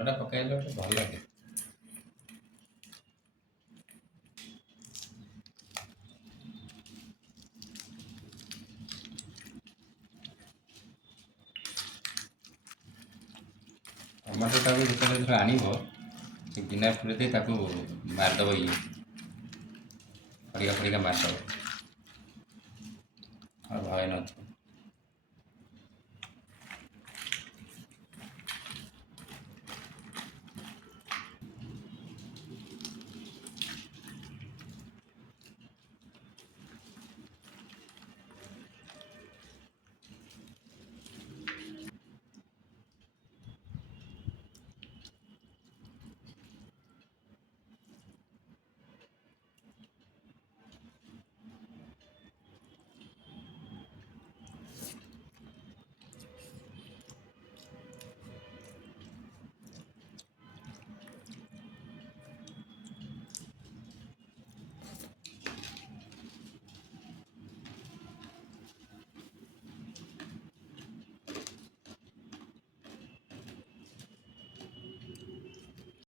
ଲୁଣଟା ପକାଇଲେ ଗୋଟେ ଭଲ ଲାଗେ। ଟମାଟୋଟାକୁ ଯେତେବେଳେ ଆଣିବ ସେ ଗିନା ପୁରେଇ ଦେଇ ତାକୁ ମାରିଦେବ, ଖଡ଼ିକା ମାରିଦେବ, ଆଉ ଭୟ ନଥିବ।